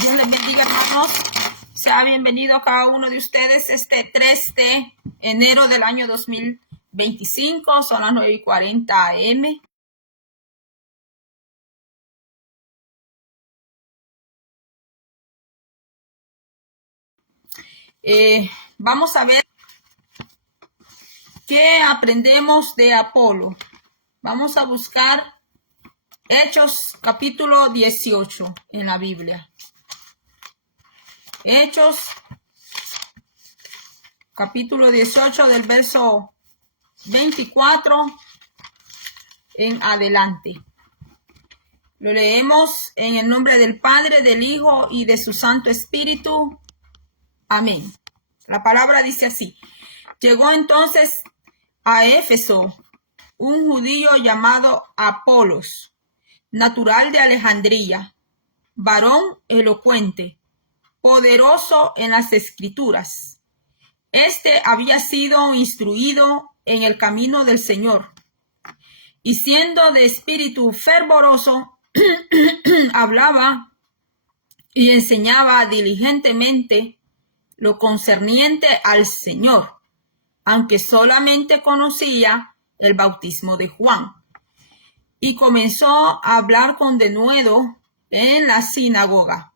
Dios les bendiga, hermanos. Sea bienvenido a cada uno de ustedes este 3 de enero del año 2025. Son las 9:40 a.m. Vamos a ver qué aprendemos de Apolo. Vamos a buscar Hechos capítulo 18 en la Biblia. Hechos capítulo 18 del verso 24 en adelante. Lo leemos en el nombre del Padre, del Hijo y de su Santo Espíritu. Amén. La palabra dice así: llegó entonces a Éfeso un judío llamado Apolos, natural de Alejandría, varón elocuente, poderoso en las Escrituras. Este había sido instruido en el camino del Señor, y siendo de espíritu fervoroso, hablaba y enseñaba diligentemente lo concerniente al Señor, aunque solamente conocía el bautismo de Juan. Y comenzó a hablar con denuedo en la sinagoga.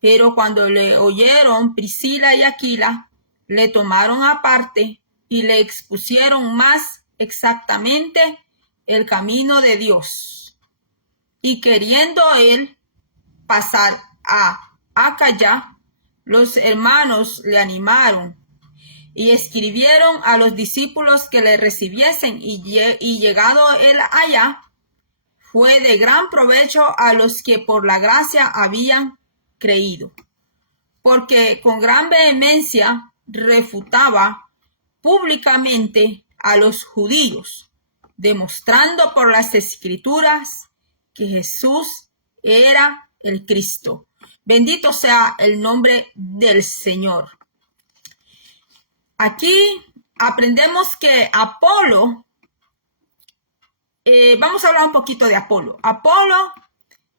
Pero cuando le oyeron Priscila y Aquila, le tomaron aparte y le expusieron más exactamente el camino de Dios. Y queriendo él pasar a Acaya, los hermanos le animaron y escribieron a los discípulos que le recibiesen, y llegado él allá, fue de gran provecho a los que por la gracia habían creído, porque con gran vehemencia refutaba públicamente a los judíos, demostrando por las Escrituras que Jesús era el Cristo. Bendito sea el nombre del Señor. Aquí aprendemos que Apolo, vamos a hablar un poquito de Apolo. Apolo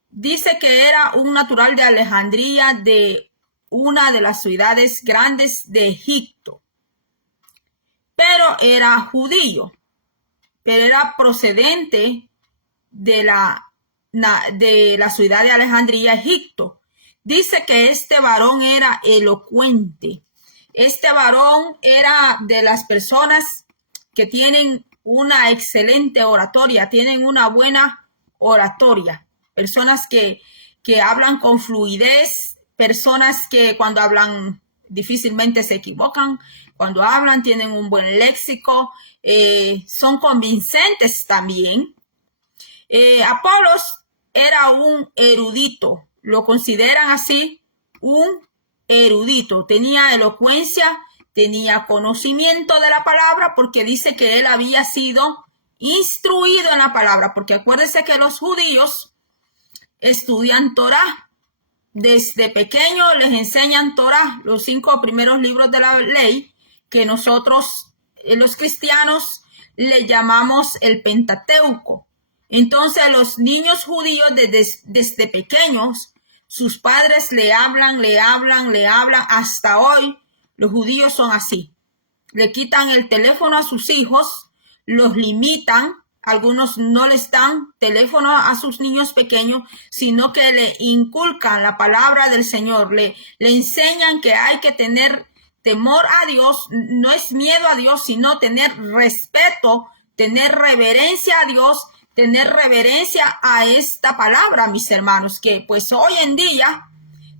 dice que era un natural de Alejandría, de una de las ciudades grandes de Egipto, pero era judío, pero era procedente de la ciudad de Alejandría, Egipto. Dice que este varón era elocuente. Este varón era de las personas que tienen una excelente oratoria, tienen una buena oratoria. Personas que hablan con fluidez, personas que cuando hablan difícilmente se equivocan, cuando hablan tienen un buen léxico, son convincentes también. Apolos era un erudito, lo consideran así, un erudito. Tenía elocuencia, tenía conocimiento de la palabra, porque dice que él había sido instruido en la palabra, porque acuérdense que los judíos estudian Torah. Desde pequeños les enseñan Torah, los 5 primeros libros de la ley, que nosotros, los cristianos, le llamamos el Pentateuco. Entonces los niños judíos desde pequeños, sus padres le hablan, hasta hoy los judíos son así. Le quitan el teléfono a sus hijos, los limitan, algunos no les dan teléfono a sus niños pequeños, sino que le inculcan la palabra del Señor, le enseñan que hay que tener temor a Dios, no es miedo a Dios, sino tener respeto, tener reverencia a Dios, tener reverencia a esta palabra, mis hermanos, que pues hoy en día,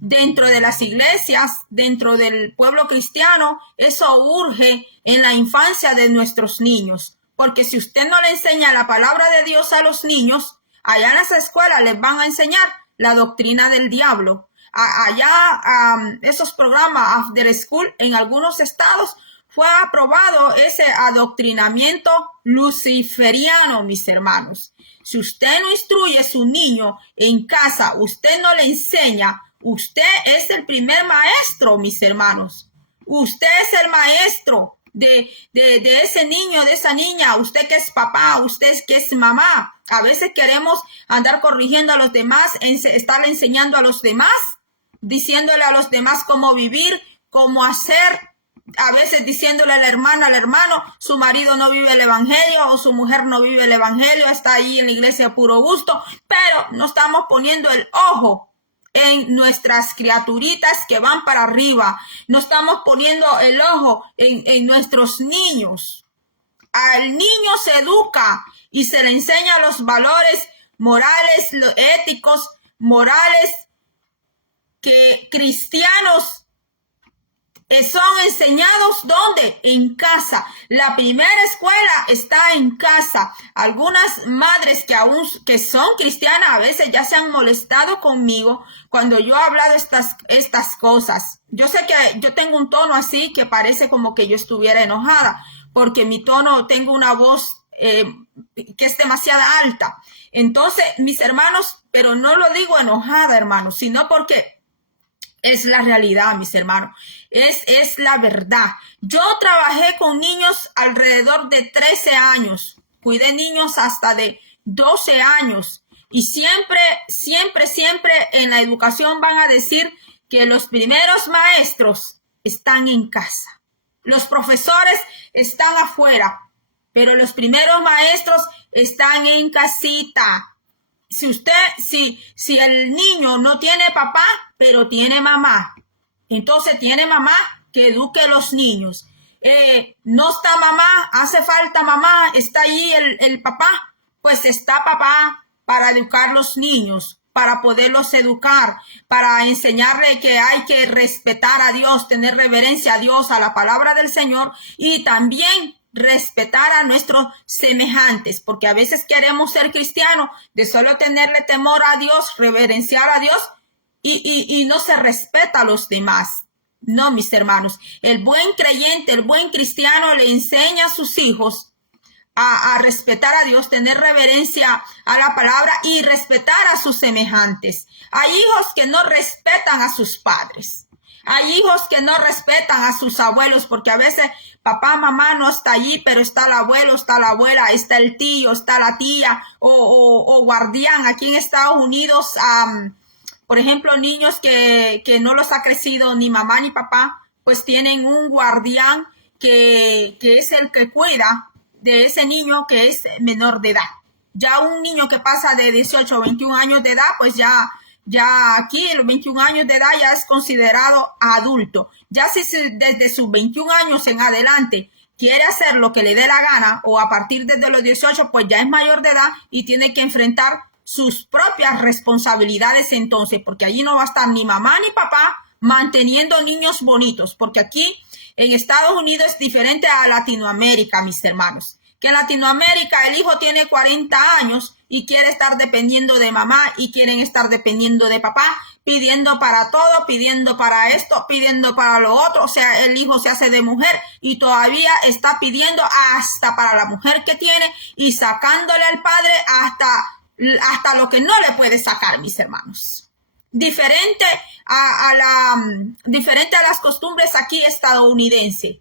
dentro de las iglesias, dentro del pueblo cristiano, eso urge en la infancia de nuestros niños. Porque si usted no le enseña la palabra de Dios a los niños, allá en las escuelas les van a enseñar la doctrina del diablo. Allá esos programas after school en algunos estados fue aprobado ese adoctrinamiento luciferiano, mis hermanos. Si usted no instruye a su niño en casa, usted no le enseña, usted es el primer maestro, mis hermanos. Usted es el maestro de ese niño, de esa niña. Usted que es papá, usted que es mamá. A veces queremos andar corrigiendo a los demás, estarle enseñando a los demás. diciéndole a los demás cómo vivir, cómo hacer, a veces diciéndole a la hermana, al hermano, su marido no vive el evangelio o su mujer no vive el evangelio, está ahí en la iglesia de puro gusto, pero no estamos poniendo el ojo en nuestras criaturitas que van para arriba, no estamos poniendo el ojo en nuestros niños. Al niño se educa y se le enseña los valores morales, éticos, morales que cristianos son enseñados. ¿Dónde? En casa. La primera escuela está en casa. Algunas madres que son cristianas a veces ya se han molestado conmigo cuando yo he hablado estas cosas. Yo sé que yo tengo un tono así que parece como que yo estuviera enojada, porque mi tono, tengo una voz que es demasiado alta. Entonces, mis hermanos, pero no lo digo enojada, hermanos, sino porque es la realidad, mis hermanos. Es la verdad. Yo trabajé con niños alrededor de 13 años. Cuidé niños hasta de 12 años. Y siempre en la educación van a decir que los primeros maestros están en casa. Los profesores están afuera, pero los primeros maestros están en casita. Si el niño no tiene papá, pero tiene mamá, entonces tiene mamá que eduque a los niños. No está mamá, hace falta mamá, está allí el papá, pues está papá para educar a los niños, para poderlos educar, para enseñarle que hay que respetar a Dios, tener reverencia a Dios, a la palabra del Señor, y también respetar a nuestros semejantes, porque a veces queremos ser cristianos de solo tenerle temor a Dios, reverenciar a Dios, y no se respeta a los demás. No, mis hermanos, el buen creyente, el buen cristiano le enseña a sus hijos a respetar a Dios, tener reverencia a la palabra y respetar a sus semejantes. Hay hijos que no respetan a sus padres. Hay hijos que no respetan a sus abuelos, porque a veces papá, mamá no está allí, pero está el abuelo, está la abuela, está el tío, está la tía o guardián. Aquí en Estados Unidos, por ejemplo, niños que no los ha crecido ni mamá ni papá, pues tienen un guardián que es el que cuida de ese niño que es menor de edad. Ya un niño que pasa de 18 o 21 años de edad, pues ya aquí en los 21 años de edad ya es considerado adulto. Ya si desde sus 21 años en adelante quiere hacer lo que le dé la gana, o a partir desde los 18, pues ya es mayor de edad y tiene que enfrentar sus propias responsabilidades entonces, porque allí no va a estar ni mamá ni papá manteniendo niños bonitos, porque aquí en Estados Unidos es diferente a Latinoamérica, mis hermanos, que en Latinoamérica el hijo tiene 40 años y quiere estar dependiendo de mamá y quieren estar dependiendo de papá, pidiendo para todo, pidiendo para esto, pidiendo para lo otro. O sea, el hijo se hace de mujer y todavía está pidiendo hasta para la mujer que tiene y sacándole al padre hasta lo que no le puede sacar, mis hermanos. Diferente a las costumbres aquí estadounidenses.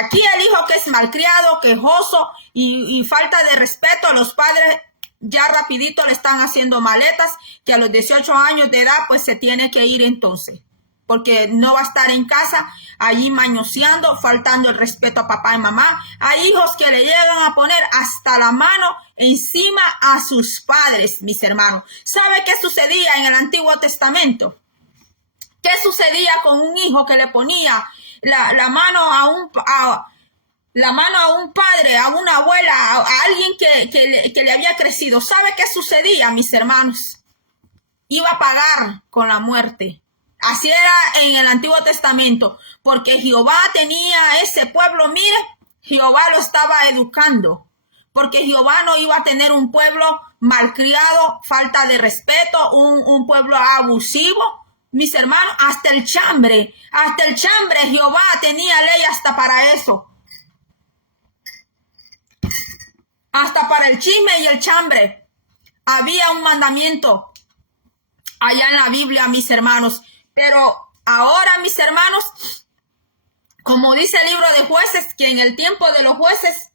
Aquí el hijo que es malcriado, quejoso y falta de respeto, los padres ya rapidito le están haciendo maletas, que a los 18 años de edad pues se tiene que ir entonces, porque no va a estar en casa allí mañoseando, faltando el respeto a papá y mamá. Hay hijos que le llegan a poner hasta la mano encima a sus padres, mis hermanos. ¿Sabe qué sucedía en el Antiguo Testamento? ¿Qué sucedía con un hijo que le ponía la mano a un padre, a una abuela, a alguien que le había crecido? ¿Sabe qué sucedía, mis hermanos? Iba a pagar con la muerte. Así era en el Antiguo Testamento, porque Jehová tenía ese pueblo, mire, Jehová lo estaba educando, porque Jehová no iba a tener un pueblo malcriado, falta de respeto, un pueblo abusivo. Mis hermanos, hasta el chambre, Jehová tenía ley hasta para eso. Hasta para el chisme y el chambre había un mandamiento allá en la Biblia, mis hermanos. Pero ahora, mis hermanos, como dice el libro de Jueces, que en el tiempo de los jueces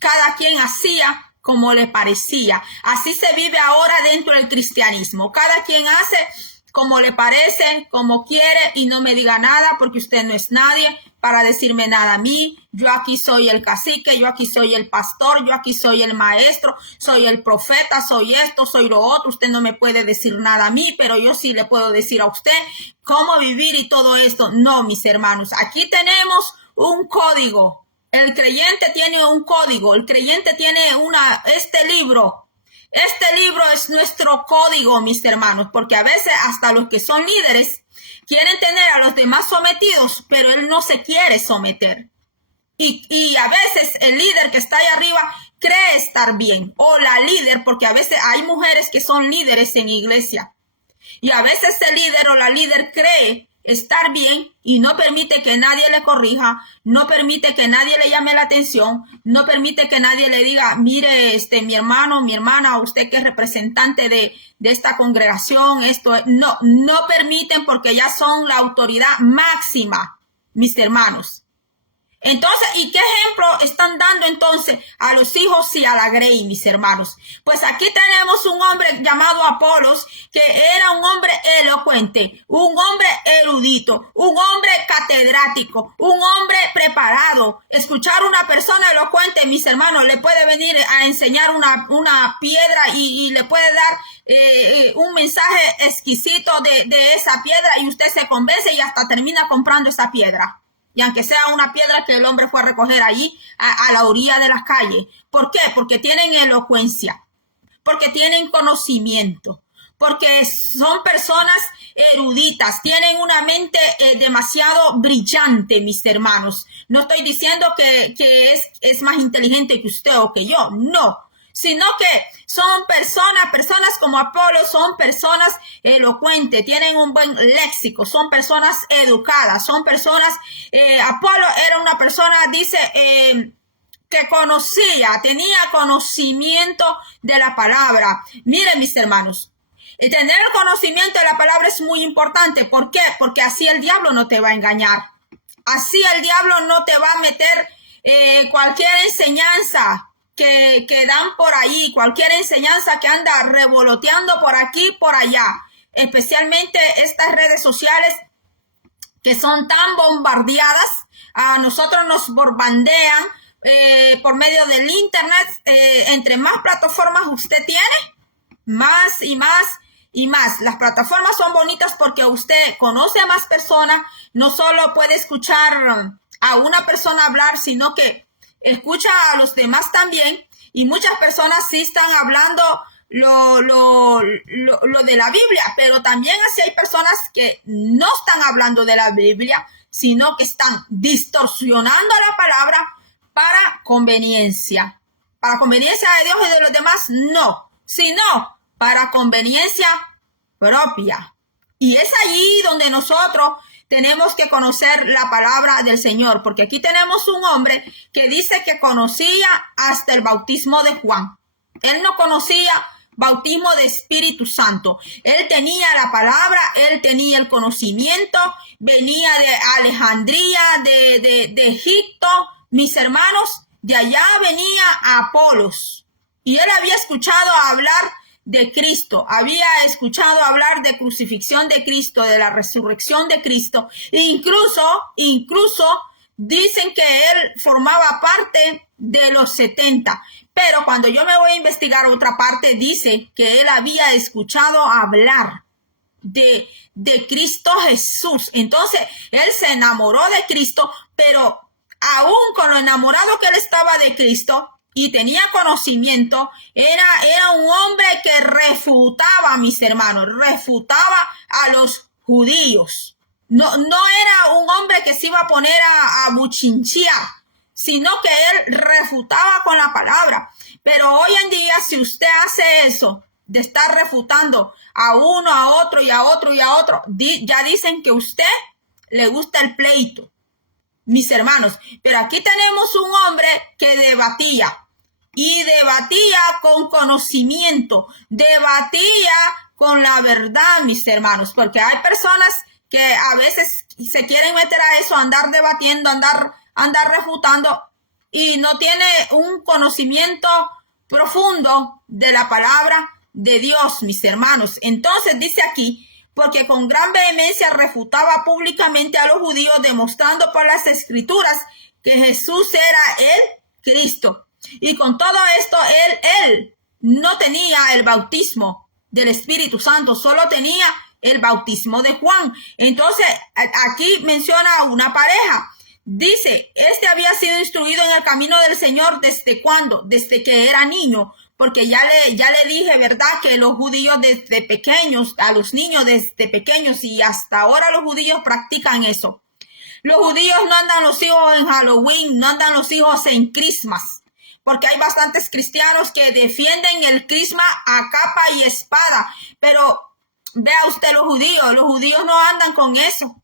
cada quien hacía como le parecía. Así se vive ahora dentro del cristianismo. Cada quien hace como le parece, como quiere y no me diga nada porque usted no es nadie para decirme nada a mí. Yo aquí soy el cacique, yo aquí soy el pastor, yo aquí soy el maestro, soy el profeta, soy esto, soy lo otro. Usted no me puede decir nada a mí, pero yo sí le puedo decir a usted cómo vivir y todo esto. No, mis hermanos, aquí tenemos un código. El creyente tiene un código, el creyente tiene este libro. Este libro es nuestro código, mis hermanos, porque a veces hasta los que son líderes quieren tener a los demás sometidos, pero él no se quiere someter. Y a veces el líder que está ahí arriba cree estar bien, o la líder, porque a veces hay mujeres que son líderes en iglesia. Y a veces el líder o la líder cree estar bien y no permite que nadie le corrija, no permite que nadie le llame la atención, no permite que nadie le diga, mire, mi hermano, mi hermana, usted que es representante de esta congregación, no permiten porque ya son la autoridad máxima, mis hermanos. Entonces, ¿y qué ejemplo están dando entonces a los hijos y a la grey, mis hermanos? Pues aquí tenemos un hombre llamado Apolos, que era un hombre elocuente, un hombre erudito, un hombre catedrático, un hombre preparado. Escuchar a una persona elocuente, mis hermanos, le puede venir a enseñar una piedra y le puede dar un mensaje exquisito de esa piedra y usted se convence y hasta termina comprando esa piedra. Y aunque sea una piedra que el hombre fue a recoger allí a la orilla de la calle. ¿Por qué? Porque tienen elocuencia, porque tienen conocimiento, porque son personas eruditas, tienen una mente demasiado brillante, mis hermanos. No estoy diciendo que es más inteligente que usted o que yo, no. Sino que son personas como Apolo, son personas elocuentes, tienen un buen léxico, son personas educadas, son personas, Apolo era una persona, dice, que tenía conocimiento de la palabra. Miren, mis hermanos, tener el conocimiento de la palabra es muy importante. ¿Por qué? Porque así el diablo no te va a engañar. Así el diablo no te va a meter cualquier enseñanza que dan por ahí, cualquier enseñanza que anda revoloteando por aquí, por allá, especialmente estas redes sociales que son tan bombardeadas, a nosotros nos bombardean por medio del internet. Entre más plataformas usted tiene, más y más y más. Las plataformas son bonitas porque usted conoce a más personas, no solo puede escuchar a una persona hablar, sino que escucha a los demás también, y muchas personas sí están hablando lo de la Biblia, pero también así hay personas que no están hablando de la Biblia, sino que están distorsionando la palabra para conveniencia. Para conveniencia de Dios y de los demás, no, sino para conveniencia propia. Y es allí donde nosotros tenemos que conocer la palabra del Señor, porque aquí tenemos un hombre que dice que conocía hasta el bautismo de Juan. Él no conocía bautismo de Espíritu Santo. Él tenía la palabra, él tenía el conocimiento, venía de Alejandría, de Egipto, mis hermanos, de allá venía Apolos. Y él había escuchado hablar de Cristo, había escuchado hablar de crucifixión de Cristo, de la resurrección de Cristo, incluso dicen que él formaba parte de los 70, pero cuando yo me voy a investigar otra parte, dice que él había escuchado hablar de Cristo Jesús. Entonces, él se enamoró de Cristo, pero aún con lo enamorado que él estaba de Cristo, y tenía conocimiento, era un hombre que refutaba, mis hermanos, refutaba a los judíos. No era un hombre que se iba a poner a buchinchear, sino que él refutaba con la palabra. Pero hoy en día, si usted hace eso, de estar refutando a uno, a otro y a otro y a otro, ya dicen que a usted le gusta el pleito, mis hermanos. Pero aquí tenemos un hombre que debatía. Y debatía con conocimiento, debatía con la verdad, mis hermanos, porque hay personas que a veces se quieren meter a eso, andar debatiendo, andar refutando, y no tiene un conocimiento profundo de la palabra de Dios, mis hermanos. Entonces dice aquí, porque con gran vehemencia refutaba públicamente a los judíos, demostrando por las escrituras que Jesús era el Cristo. Y con todo esto, él no tenía el bautismo del Espíritu Santo, solo tenía el bautismo de Juan. Entonces, aquí menciona una pareja. Dice, este había sido instruido en el camino del Señor, ¿desde cuándo? Desde que era niño. Porque ya le dije, ¿verdad? Que los judíos desde pequeños, a los niños desde pequeños, y hasta ahora los judíos practican eso. Los judíos no andan los hijos en Halloween, no andan los hijos en Christmas. Porque hay bastantes cristianos que defienden el Christmas a capa y espada. Pero vea usted los judíos no andan con eso.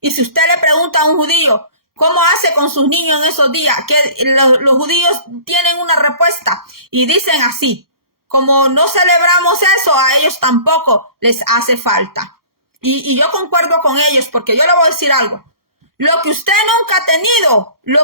Y si usted le pregunta a un judío, ¿cómo hace con sus niños en esos días? Que los judíos tienen una respuesta y dicen así, como no celebramos eso, a ellos tampoco les hace falta. Y yo concuerdo con ellos, porque yo le voy a decir algo. Lo que usted nunca ha tenido, yo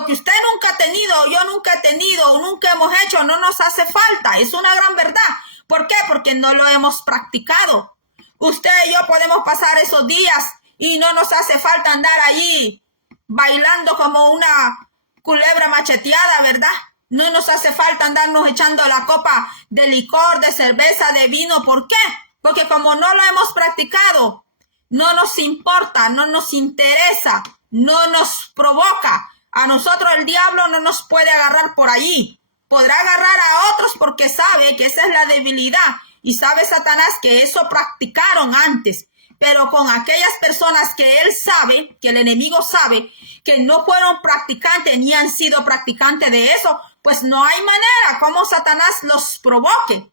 nunca he tenido, nunca hemos hecho, no nos hace falta. Es una gran verdad. ¿Por qué? Porque no lo hemos practicado. Usted y yo podemos pasar esos días y no nos hace falta andar allí bailando como una culebra macheteada, ¿verdad? No nos hace falta andarnos echando la copa de licor, de cerveza, de vino. ¿Por qué? Porque como no lo hemos practicado, no nos importa, no nos interesa, no nos provoca. A nosotros el diablo no nos puede agarrar por allí. Podrá agarrar a otros porque sabe que esa es la debilidad. Y sabe Satanás que eso practicaron antes. Pero con aquellas personas que él sabe, que el enemigo sabe, que no fueron practicantes ni han sido practicantes de eso, pues no hay manera como Satanás los provoque.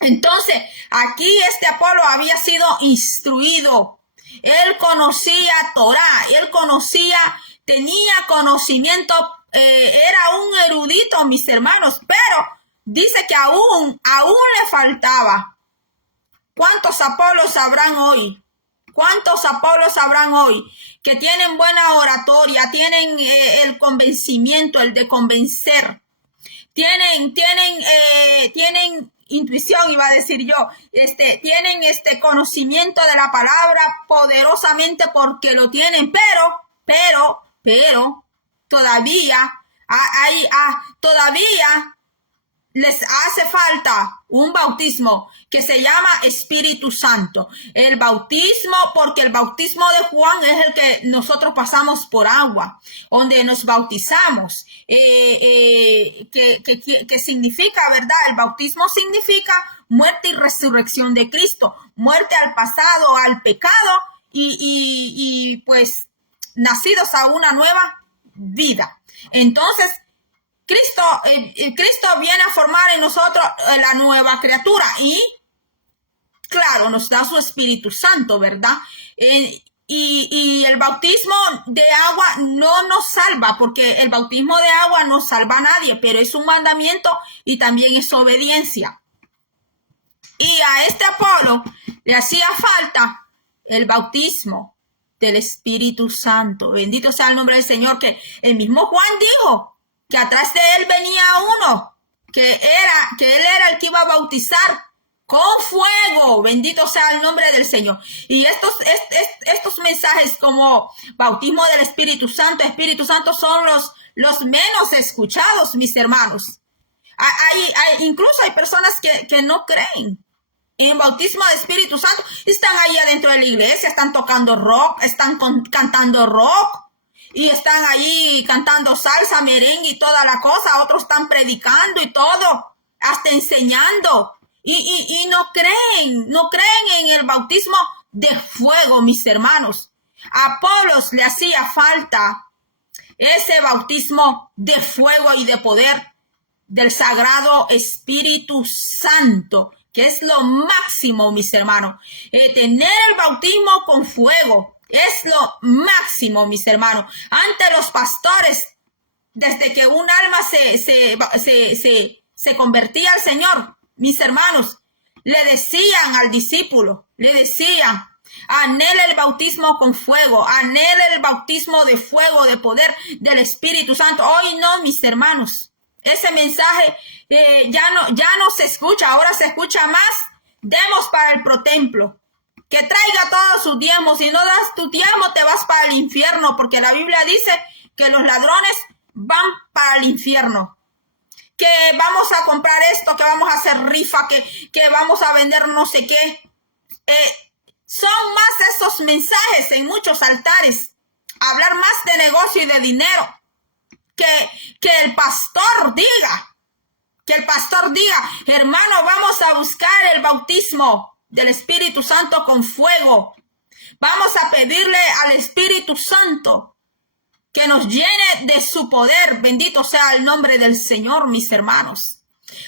Entonces, aquí este Apolo había sido instruido. Él conocía Torah, tenía conocimiento, era un erudito, mis hermanos, pero dice que aún le faltaba. ¿Cuántos Apolos habrán hoy? ¿Cuántos Apolos habrán hoy que tienen buena oratoria, tienen el convencimiento, el de convencer? Tienen intuición, iba a decir yo, tienen conocimiento de la palabra poderosamente porque lo tienen, pero todavía todavía les hace falta un bautismo que se llama Espíritu Santo. El bautismo, porque el bautismo de Juan es el que nosotros pasamos por agua, donde nos bautizamos, que significa, ¿verdad? El bautismo significa muerte y resurrección de Cristo, muerte al pasado, al pecado y pues nacidos a una nueva vida. Entonces, Cristo viene a formar en nosotros la nueva criatura y, claro, nos da su Espíritu Santo, ¿verdad? Y el bautismo de agua no nos salva, porque el bautismo de agua no salva a nadie, pero es un mandamiento y también es obediencia. Y a este Apolo le hacía falta el bautismo del Espíritu Santo. Bendito sea el nombre del Señor, que el mismo Juan dijo que atrás de él venía uno, que él era el que iba a bautizar con fuego. Bendito sea el nombre del Señor. Y estos mensajes como bautismo del Espíritu Santo son los menos escuchados, mis hermanos. Incluso hay personas que no creen en bautismo del Espíritu Santo. Están ahí adentro de la iglesia, están tocando rock, están cantando rock. Y están ahí cantando salsa, merengue y toda la cosa. Otros están predicando y todo, hasta enseñando. Y no creen en el bautismo de fuego, mis hermanos. A Apolos le hacía falta ese bautismo de fuego y de poder del Sagrado Espíritu Santo, que es lo máximo, mis hermanos. Tener el bautismo con fuego es lo máximo, mis hermanos. Ante los pastores, desde que un alma se convertía al Señor, mis hermanos, le decían al discípulo, anhela el bautismo con fuego, anhela el bautismo de fuego, de poder del Espíritu Santo. Hoy no, mis hermanos. Ese mensaje ya no se escucha, ahora se escucha más. Demos para el protemplo. que traiga todos sus diezmos. Si no das tu diezmo, te vas para el infierno, porque la Biblia dice que los ladrones van para el infierno. Que vamos a comprar esto, que vamos a hacer rifa, que vamos a vender no sé qué. Son más esos mensajes en muchos altares. Hablar más de negocio y de dinero. Que el pastor diga. Que el pastor diga, hermano, vamos a buscar el bautismo del Espíritu Santo con fuego. Vamos a pedirle al Espíritu Santo que nos llene de su poder. Bendito sea el nombre del Señor, mis hermanos.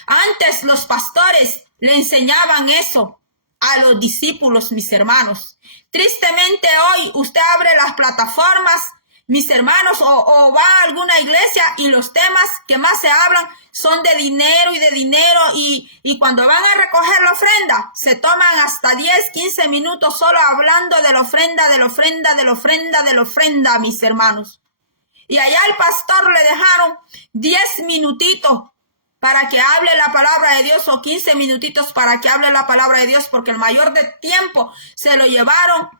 Antes los pastores le enseñaban eso a los discípulos, mis hermanos. Tristemente hoy usted abre las plataformas, mis hermanos, o va a alguna iglesia y los temas que más se hablan son de dinero y de dinero, y cuando van a recoger la ofrenda, se toman hasta 10, 15 minutos solo hablando de la ofrenda, de la ofrenda, de la ofrenda, de la ofrenda, mis hermanos. Y allá al pastor le dejaron 10 minutitos para que hable la palabra de Dios, o 15 minutitos para que hable la palabra de Dios, porque el mayor de tiempo se lo llevaron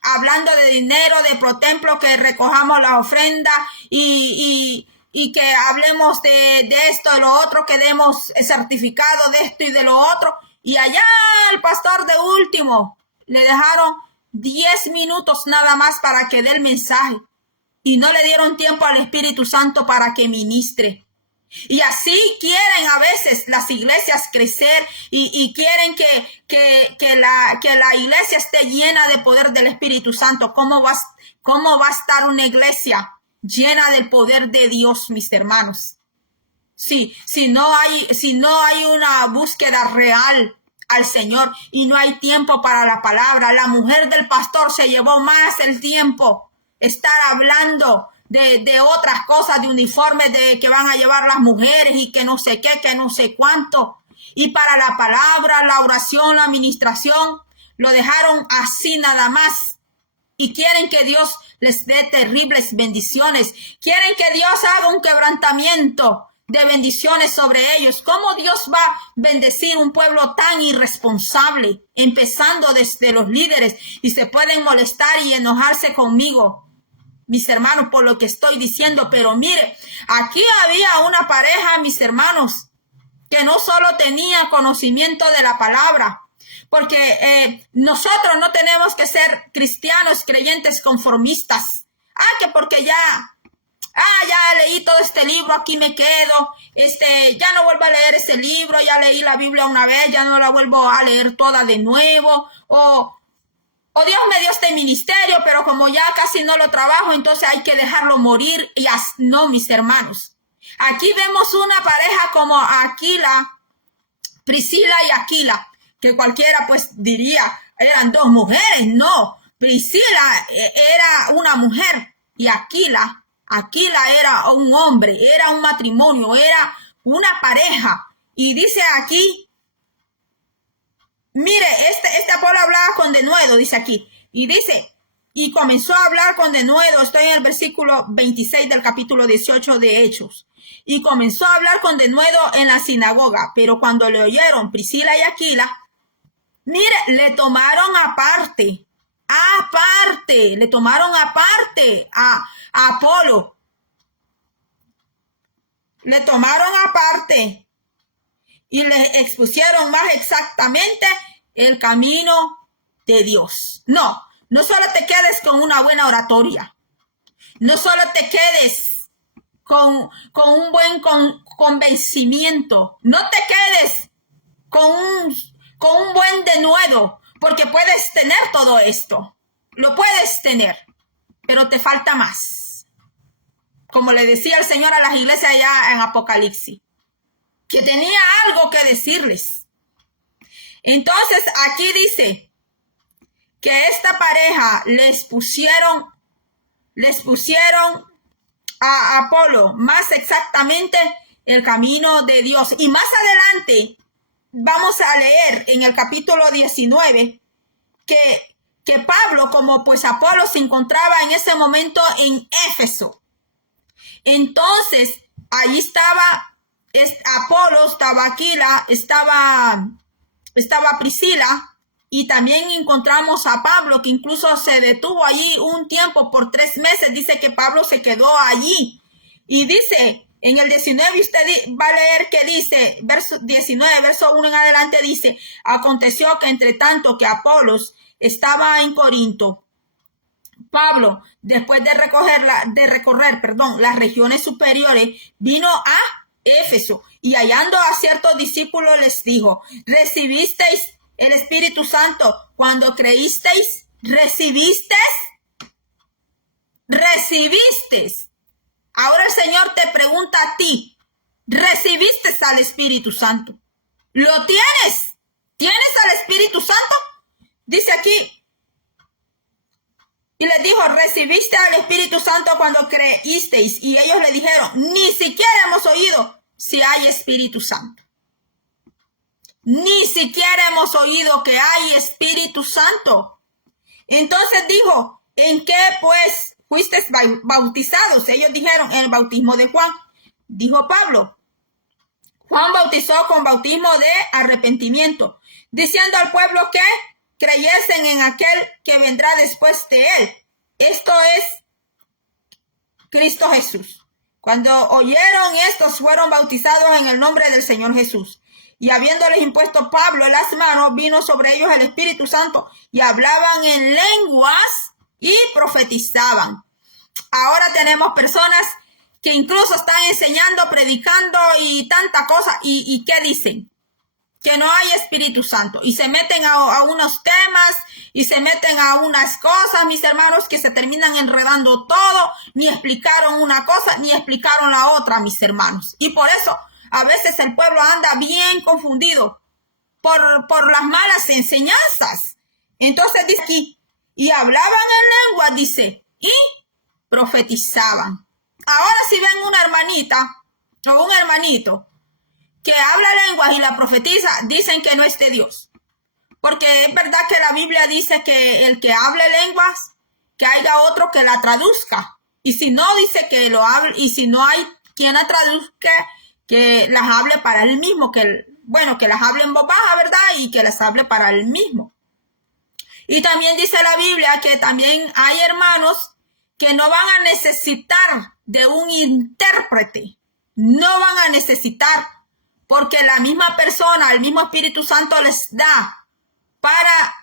hablando de dinero, de pro templo, que recojamos la ofrenda y que hablemos de esto y lo otro, que demos certificado de esto y de lo otro. Y allá el pastor de último le dejaron 10 minutos nada más para que dé el mensaje. Y no le dieron tiempo al Espíritu Santo para que ministre. Y así quieren a veces las iglesias crecer y quieren que la iglesia esté llena de poder del Espíritu Santo. ¿Cómo va a estar una iglesia llena del poder de Dios, mis hermanos? Sí, si no hay una búsqueda real al Señor y no hay tiempo para la palabra. La mujer del pastor se llevó más el tiempo estar hablando de otras cosas, de uniformes de que van a llevar las mujeres y que no sé qué, que no sé cuánto. Y para la palabra, la oración, la administración, lo dejaron así nada más. Y quieren que Dios les dé terribles bendiciones. Quieren que Dios haga un quebrantamiento de bendiciones sobre ellos. ¿Cómo Dios va a bendecir un pueblo tan irresponsable? Empezando desde los líderes. Y se pueden molestar y enojarse conmigo, mis hermanos, por lo que estoy diciendo. Pero mire, aquí había una pareja, mis hermanos, que no solo tenía conocimiento de la palabra, porque nosotros no tenemos que ser cristianos, creyentes, conformistas. Que porque ya leí todo este libro, aquí me quedo, ya no vuelvo a leer ese libro, ya leí la Biblia una vez, ya no la vuelvo a leer toda de nuevo, o Dios me dio este ministerio, pero como ya casi no lo trabajo, entonces hay que dejarlo morir. Y no, mis hermanos. Aquí vemos una pareja como Priscila y Aquila, que cualquiera pues diría, eran dos mujeres. No, Priscila era una mujer y Aquila era un hombre, era un matrimonio, era una pareja. Y dice aquí, mire, este Apolo hablaba con denuedo, dice aquí. Y dice, y comenzó a hablar con denuedo. Estoy en el versículo 26 del capítulo 18 de Hechos. Y comenzó a hablar con denuedo en la sinagoga. Pero cuando le oyeron Priscila y Aquila, mire, le tomaron aparte. Le tomaron aparte a Apolo. Le tomaron aparte. Y le expusieron más exactamente el camino de Dios. No solo te quedes con una buena oratoria. No solo te quedes con un buen convencimiento. No te quedes con un buen denuedo, porque puedes tener todo esto. Lo puedes tener, pero te falta más. Como le decía el Señor a las iglesias allá en Apocalipsis, que tenía algo que decirles. Entonces aquí dice que esta pareja les pusieron a Apolo más exactamente el camino de Dios. Y más adelante vamos a leer en el capítulo 19 que Pablo, como pues Apolo se encontraba en ese momento en Éfeso. Entonces allí estaba Apolo, estaba Aquila, estaba Priscila, Y también encontramos a Pablo, que incluso se detuvo allí un tiempo por 3 meses. Dice que Pablo se quedó allí. Y dice, en el 19, usted va a leer que dice, verso 19, verso 1 en adelante, dice, aconteció que entre tanto que Apolos estaba en Corinto, Pablo, después de recorrer las regiones superiores, vino a Éfeso y hallando a ciertos discípulos les dijo, ¿recibisteis el Espíritu Santo cuando creísteis? ¿Recibisteis? Ahora el Señor te pregunta a ti, ¿recibiste al Espíritu Santo? ¿Lo tienes? ¿Tienes al Espíritu Santo? Dice aquí, y les dijo, ¿recibiste al Espíritu Santo cuando creísteis? Y ellos le dijeron, ni siquiera hemos oído si hay Espíritu Santo. Ni siquiera hemos oído que hay Espíritu Santo. Entonces dijo, ¿en qué pues fuisteis bautizados? Ellos dijeron, en el bautismo de Juan. Dijo Pablo, Juan bautizó con bautismo de arrepentimiento, diciendo al pueblo que creyesen en aquel que vendrá después de él. Esto es Cristo Jesús. Cuando oyeron estos, fueron bautizados en el nombre del Señor Jesús. Y habiéndoles impuesto Pablo las manos, vino sobre ellos el Espíritu Santo y hablaban en lenguas y profetizaban. Ahora tenemos personas que incluso están enseñando, predicando y tanta cosa. ¿Y qué dicen? Que no hay Espíritu Santo y se meten a unos temas y se meten a unas cosas, mis hermanos, que se terminan enredando todo, ni explicaron una cosa, ni explicaron la otra, mis hermanos. Y por eso a veces el pueblo anda bien confundido por las malas enseñanzas. Entonces dice aquí, y hablaban en lengua, dice, y profetizaban. Ahora si ven una hermanita o un hermanito que habla lenguas y la profetiza, dicen que no es de Dios. Porque es verdad que la Biblia dice que el que hable lenguas, que haya otro que la traduzca. Y si no, dice que lo hable, y si no hay quien la traduzca, que las hable para él mismo, que las hable en voz baja, ¿verdad? Y que las hable para él mismo. Y también dice la Biblia que también hay hermanos que no van a necesitar de un intérprete. No van a necesitar, porque la misma persona, el mismo Espíritu Santo les da para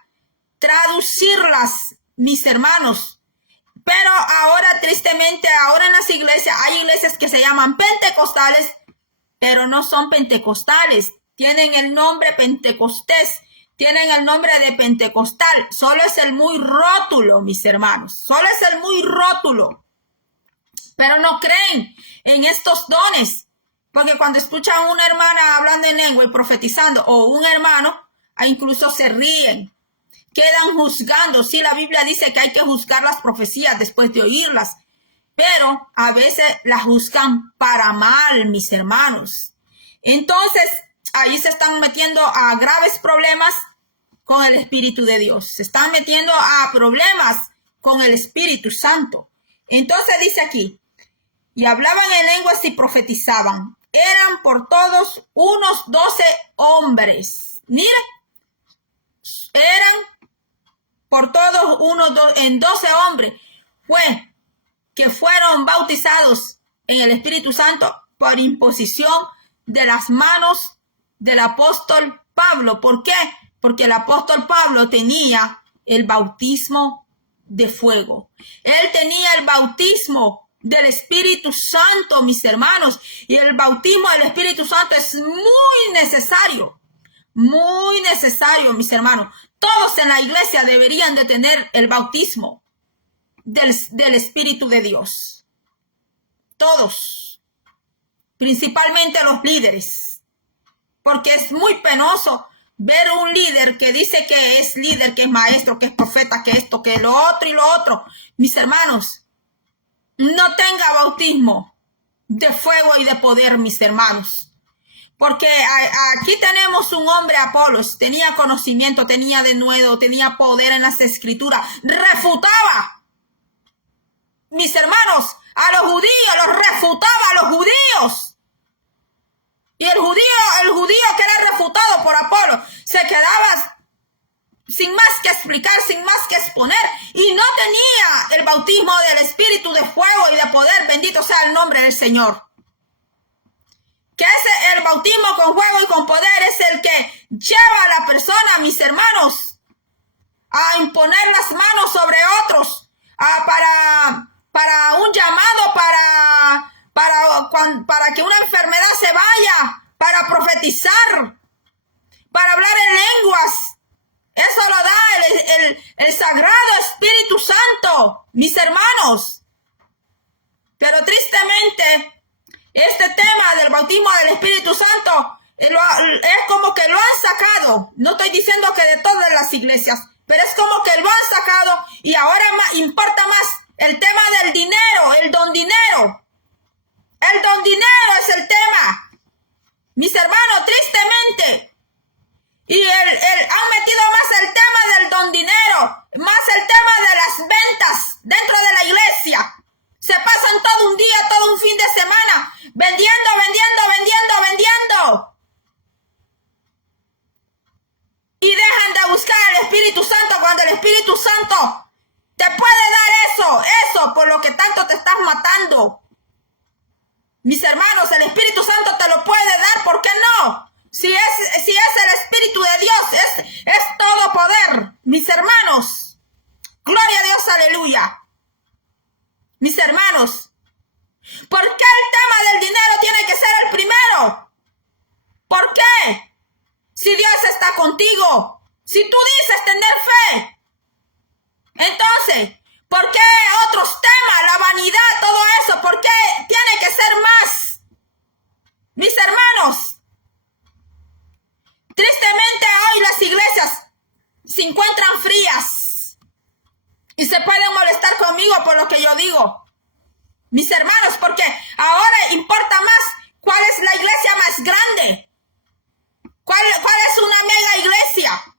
traducirlas, mis hermanos. Pero ahora, tristemente, ahora en las iglesias, hay iglesias que se llaman pentecostales, pero no son pentecostales. Tienen el nombre Pentecostés, tienen el nombre de pentecostal. Solo es el muy rótulo, mis hermanos. Solo es el muy rótulo. Pero no creen en estos dones. Porque cuando escuchan a una hermana hablando en lengua y profetizando, o un hermano, incluso se ríen, quedan juzgando. Sí, la Biblia dice que hay que juzgar las profecías después de oírlas, pero a veces las juzgan para mal, mis hermanos. Entonces, ahí se están metiendo a graves problemas con el Espíritu de Dios. Se están metiendo a problemas con el Espíritu Santo. Entonces dice aquí, y hablaban en lenguas y profetizaban. Eran por todos unos 12 hombres. Miren, eran por todos en 12 hombres. Fue que fueron bautizados en el Espíritu Santo por imposición de las manos del apóstol Pablo. ¿Por qué? Porque el apóstol Pablo tenía el bautismo de fuego. Él tenía el bautismo del Espíritu Santo, mis hermanos, y el bautismo del Espíritu Santo es muy necesario, mis hermanos. Todos en la iglesia deberían de tener el bautismo del Espíritu de Dios. Todos, principalmente los líderes, porque es muy penoso ver un líder que dice que es líder, que es maestro, que es profeta, que esto, que lo otro y lo otro. Mis hermanos, no tenga bautismo de fuego y de poder, mis hermanos. Porque aquí tenemos un hombre, Apolos, tenía conocimiento, tenía denuedo, tenía poder en las escrituras, refutaba, mis hermanos, a los judíos, los refutaba a los judíos. Y el judío que era refutado por Apolo, se quedaba sin más que explicar, sin más que exponer, y no tenía el bautismo del Espíritu de fuego y de poder, bendito sea el nombre del Señor. Que el bautismo con fuego y con poder es el que lleva a la persona, mis hermanos, a imponer las manos sobre otros, para un llamado, para que una enfermedad se vaya, para profetizar, para hablar en lenguas. Eso lo da el Sagrado Espíritu Santo, mis hermanos. Pero tristemente, este tema del bautismo del Espíritu Santo es como que lo han sacado. No estoy diciendo que de todas las iglesias, pero es como que lo han sacado y ahora importa más el tema del dinero, el don dinero. El don dinero es el tema. Mis hermanos, tristemente. Y han metido más el tema del don dinero, más el tema de las ventas dentro de la iglesia. Se pasan todo un día, todo un fin de semana, vendiendo. Y dejan de buscar el Espíritu Santo cuando el Espíritu Santo te puede dar eso por lo que tanto te estás matando. Mis hermanos, el Espíritu Santo te lo puede dar, ¿por qué no? Si es el Espíritu de Dios, es todo poder, mis hermanos. Gloria a Dios, aleluya. Mis hermanos, ¿por qué el tema del dinero tiene que ser el primero? ¿Por qué? Si Dios está contigo, si tú dices tener fe, entonces, ¿por qué otros temas, la vanidad, todo eso? ¿Por qué tiene que ser más? Mis hermanos, tristemente hoy las iglesias se encuentran frías y se pueden molestar conmigo por lo que yo digo. Mis hermanos, porque ahora importa más cuál es la iglesia más grande. ¿Cuál es una mega iglesia?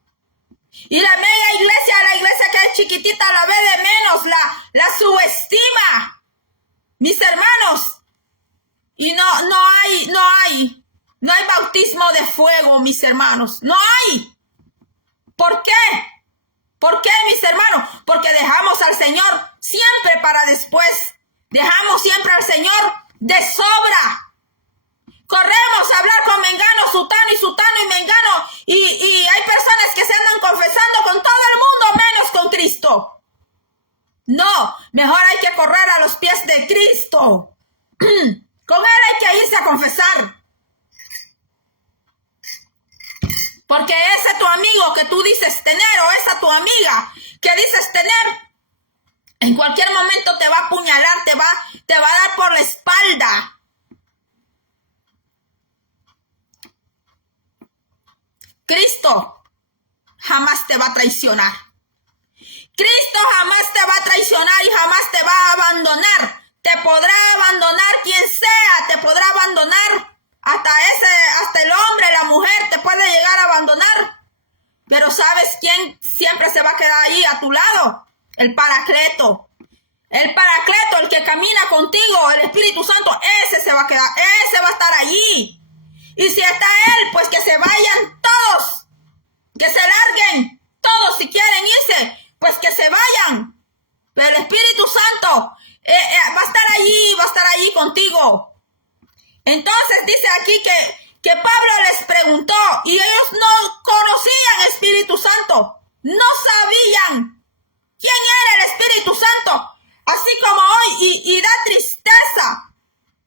Y la mega iglesia, la iglesia que es chiquitita, la ve de menos, la subestima. Mis hermanos. Y no hay bautismo de fuego, mis hermanos. No hay. ¿Por qué? ¿Por qué, mis hermanos? Porque dejamos al Señor siempre para después. Dejamos siempre al Señor de sobra. Corremos a hablar con mengano, sutano y mengano. Y hay personas que se andan confesando con todo el mundo menos con Cristo. No, mejor hay que correr a los pies de Cristo. Con Él hay que irse a confesar. Porque ese tu amigo que tú dices tener o esa tu amiga que dices tener, en cualquier momento te va a apuñalar, te va a dar por la espalda. Cristo jamás te va a traicionar. Cristo jamás te va a traicionar y jamás te va a abandonar. Te podrá abandonar quien sea, te podrá abandonar. Hasta el hombre, la mujer te puede llegar a abandonar. Pero ¿sabes quién siempre se va a quedar ahí a tu lado? El Paracleto. El Paracleto, el que camina contigo, el Espíritu Santo, ese se va a quedar, ese va a estar allí. Y si está Él, pues que se vayan todos. Que se larguen todos si quieren irse, pues que se vayan. Pero el Espíritu Santo va a estar allí contigo. Entonces dice aquí que Pablo les preguntó y ellos no conocían Espíritu Santo, no sabían quién era el Espíritu Santo, así como hoy, y da tristeza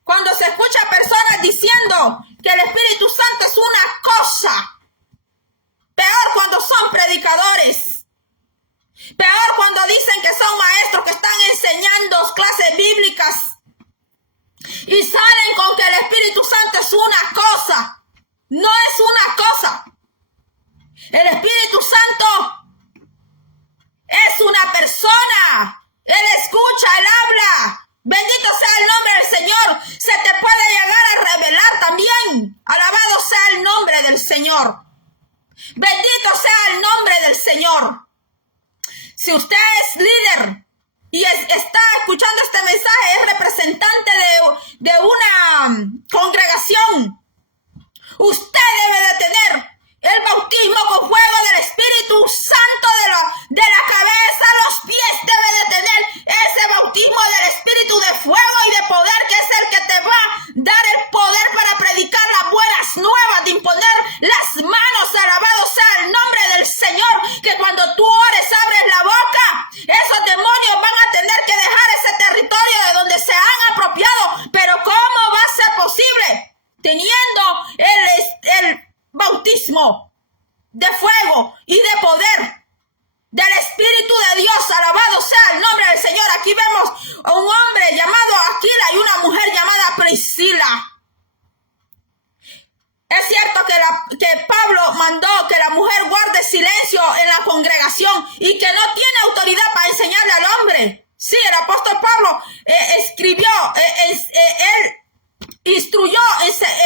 cuando se escucha personas diciendo que el Espíritu Santo es una cosa, peor cuando son predicadores, peor cuando dicen que son maestros que están enseñando clases bíblicas. Y salen con que el Espíritu Santo es una cosa. No es una cosa. El Espíritu Santo es una persona. Él escucha, Él habla. Bendito sea el nombre del Señor. Se te puede llegar a revelar también. Alabado sea el nombre del Señor. Bendito sea el nombre del Señor. Si usted es líder y está escuchando este mensaje, es representante de una congregación, usted debe de tener El bautismo con fuego del Espíritu Santo de la cabeza a los pies debe de tener ese bautismo del Espíritu de fuego y de poder, que es el que te va a dar el poder para predicar las buenas nuevas, de imponer las manos. Alabado sea el nombre del Señor, que cuando tú ores, abres la boca, esos demonios van a tener que dejar ese territorio de donde se han apropiado. Pero ¿cómo va a ser posible teniendo el bautismo de fuego y de poder del Espíritu de Dios? Alabado sea el nombre del Señor. Aquí vemos a un hombre llamado Aquila y una mujer llamada Priscila. Es cierto que Pablo mandó que la mujer guarde silencio en la congregación y que no tiene autoridad para enseñarle al hombre. Sí, el apóstol Pablo escribió, él instruyó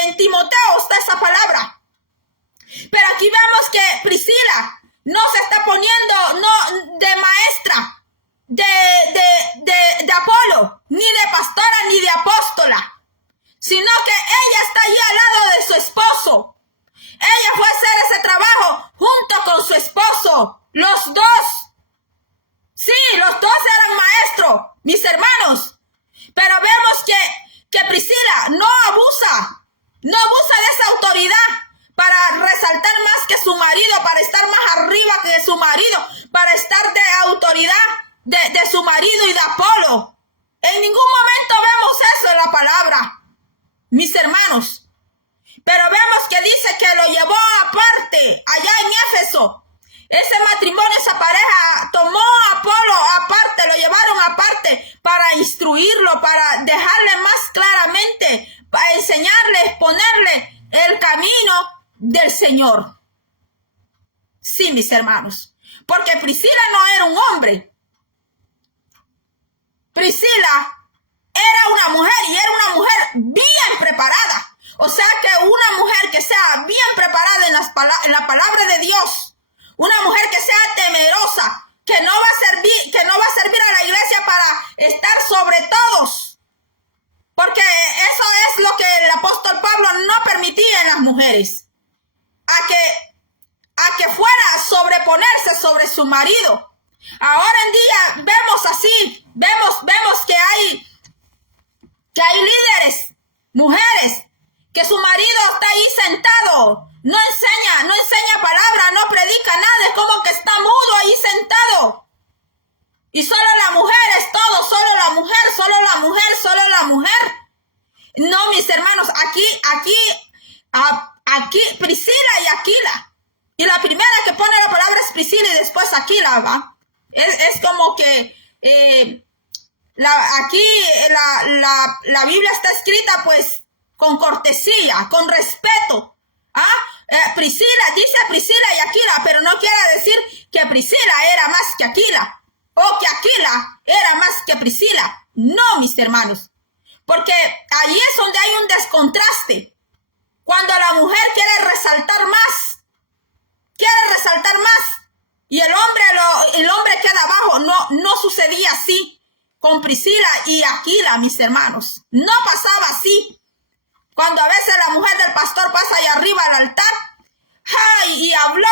en Timoteo, está esa palabra. Pero aquí vemos que Priscila no se está poniendo de maestra de Apolo, ni de pastora, ni de apóstola, sino que ella está allí al lado de su esposo. Ella fue a hacer ese trabajo junto con su esposo. Los dos. Sí, los dos eran maestros, mis hermanos. Pero vemos que Priscila no abusa de esa autoridad para resaltar más que su marido, para estar más arriba que su marido, para estar de autoridad de su marido y de Apolo. En ningún momento vemos eso en la palabra, mis hermanos. Pero vemos que dice que lo llevó aparte, allá en Éfeso. Ese matrimonio, esa pareja, tomó a Apolo aparte, lo llevaron aparte para instruirlo, para dejarle más claramente, para enseñarle, exponerle el camino del Señor. Sí, mis hermanos, porque Priscila no era un hombre. Priscila era una mujer, y era una mujer bien preparada. O sea, que una mujer que sea bien preparada en la palabra de Dios, una mujer que sea temerosa, que no va a servir a la iglesia para estar sobre todos. Porque eso es lo que el apóstol Pablo no permitía en las mujeres. A que fuera a sobreponerse sobre su marido. Ahora en día vemos así, vemos que hay líderes, mujeres, que su marido está ahí sentado, no enseña palabra, no predica nada, es como que está mudo ahí sentado. Y solo la mujer es todo, solo la mujer, solo la mujer, solo la mujer. No, mis hermanos, aquí Priscila y Aquila. Y la primera que pone la palabra es Priscila y después Aquila, ¿va? Es como que aquí la Biblia está escrita pues con cortesía, con respeto. Priscila, dice Priscila y Aquila, pero no quiere decir que Priscila era más que Aquila o que Aquila era más que Priscila. No, mis hermanos, porque allí es donde hay un descontraste. Cuando la mujer quiere resaltar más y el hombre queda abajo. No sucedía así con Priscila y Aquila, mis hermanos. No pasaba así. Cuando a veces la mujer del pastor pasa allá arriba al altar, y habló.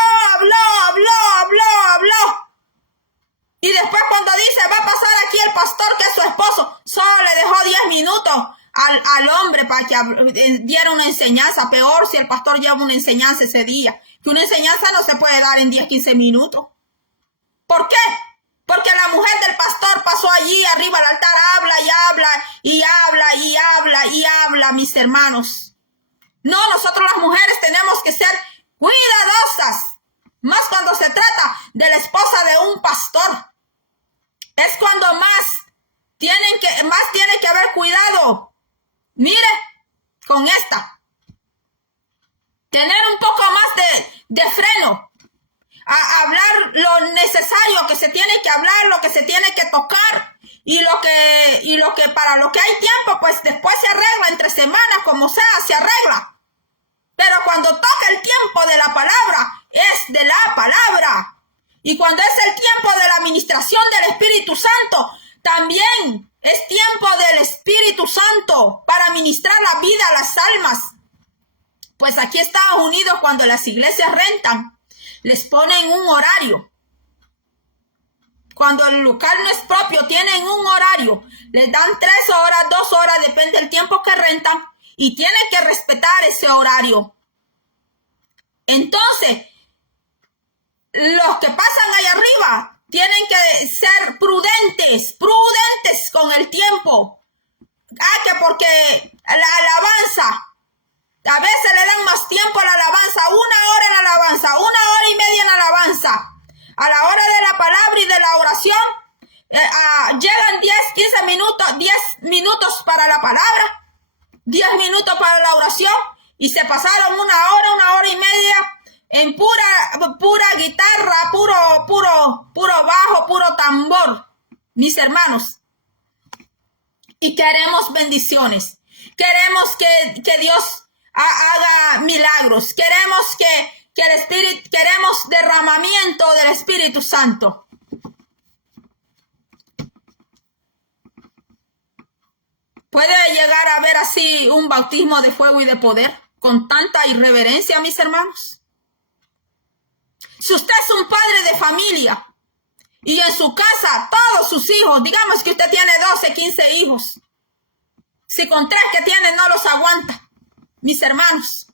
Y después cuando dice, va a pasar aquí el pastor que es su esposo, solo le dejó 10 minutos al hombre para que diera una enseñanza. Peor si el pastor lleva una enseñanza ese día. Que una enseñanza no se puede dar en 10, 15 minutos. ¿Por qué? Porque la mujer del pastor pasó allí arriba al altar, habla, mis hermanos. No, nosotros las mujeres tenemos que ser cuidadosas, más cuando se trata de la esposa de un pastor. Es cuando más tiene que haber cuidado. Mire, con esta. Tener un poco más de freno. A hablar lo necesario que se tiene que hablar, lo que se tiene que tocar y lo que para lo que hay tiempo, pues después se arregla entre semanas, como sea, se arregla. Pero cuando toca el tiempo de la palabra, es de la palabra. Y cuando es el tiempo de la administración del Espíritu Santo, también es tiempo del Espíritu Santo para ministrar la vida a las almas. Pues aquí en Estados Unidos, cuando las iglesias rentan, les ponen un horario. Cuando el local no es propio, tienen un horario. Les dan 3 horas, 2 horas, depende del tiempo que rentan. Y tienen que respetar ese horario. Entonces, los que pasan allá arriba tienen que ser prudentes con el tiempo. Que porque la alabanza, a veces le dan más tiempo a la alabanza, 1 hora en alabanza, 1 hora y media en alabanza. A la hora de la palabra y de la oración, llegan 10, 15 minutos, 10 minutos para la palabra, 10 minutos para la oración, y se pasaron 1 hora y media en pura guitarra, puro bajo, puro tambor, mis hermanos. Y queremos bendiciones. Queremos que Dios haga milagros. Queremos que el Espíritu, queremos derramamiento del Espíritu Santo. ¿Puede llegar a haber así un bautismo de fuego y de poder con tanta irreverencia, mis hermanos? Si usted es un padre de familia y en su casa todos sus hijos, digamos que usted tiene 12, 15 hijos, si con 3 que tiene no los aguanta, mis hermanos.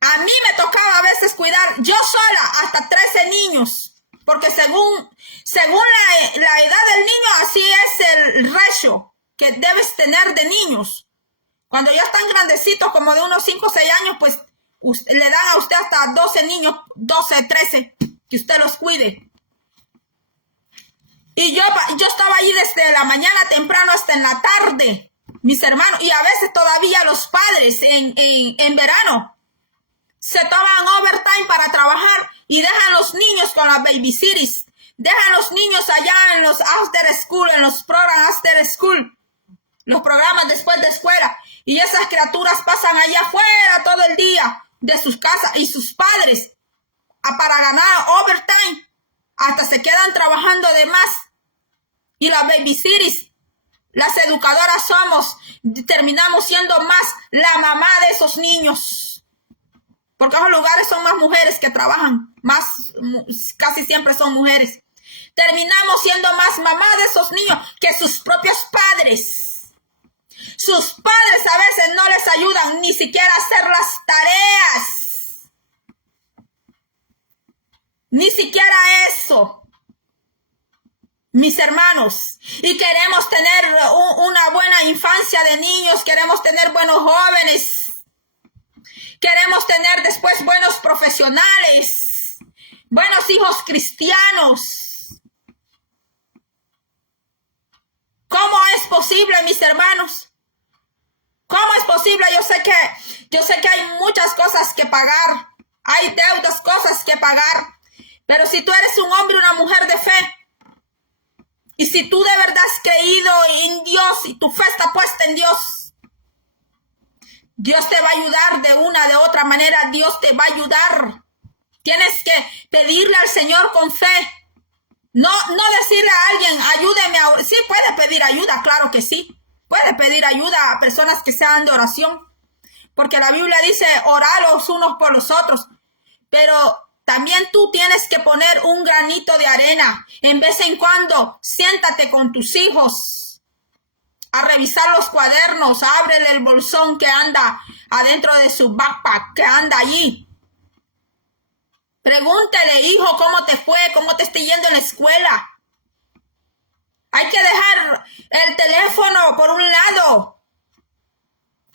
A mí me tocaba a veces cuidar yo sola hasta 13 niños, porque según la edad del niño, así es el ratio que debes tener de niños. Cuando ya están grandecitos, como de unos 5 o 6 años, pues le dan a usted hasta 12 niños, 12, 13, que usted los cuide. Y yo estaba ahí desde la mañana temprano hasta en la tarde, mis hermanos, y a veces todavía los padres en verano se toman overtime para trabajar y dejan los niños con las babysitters, dejan los niños allá en los after school, en los programas after school, los programas después de escuela, y esas criaturas pasan allá afuera todo el día de sus casas, y sus padres para ganar overtime hasta se quedan trabajando de más. Y las babysitters, las educadoras terminamos siendo más la mamá de esos niños. Porque esos lugares son más mujeres que trabajan, casi siempre son mujeres. Terminamos siendo más mamá de esos niños que sus propios padres. Sus padres a veces no les ayudan ni siquiera a hacer las tareas. Ni siquiera eso. Mis hermanos, y queremos tener una buena infancia de niños, queremos tener buenos jóvenes. Queremos tener después buenos profesionales, buenos hijos cristianos. ¿Cómo es posible, mis hermanos? ¿Cómo es posible? Yo sé que hay muchas cosas que pagar, hay deudas, cosas que pagar, pero si tú eres un hombre y una mujer de fe, y si tú de verdad has creído en Dios y tu fe está puesta en Dios, Dios te va a ayudar de una, de otra manera. Dios te va a ayudar. Tienes que pedirle al Señor con fe. No decirle a alguien, ayúdeme. Sí, puede pedir ayuda, claro que sí. Puede pedir ayuda a personas que sean de oración. Porque la Biblia dice, orar los unos por los otros. Pero también tú tienes que poner un granito de arena. En vez en cuando, siéntate con tus hijos a revisar los cuadernos, ábrele el bolsón que anda adentro de su backpack, que anda allí. Pregúntale, hijo, ¿cómo te fue? ¿Cómo te está yendo en la escuela? Hay que dejar el teléfono por un lado.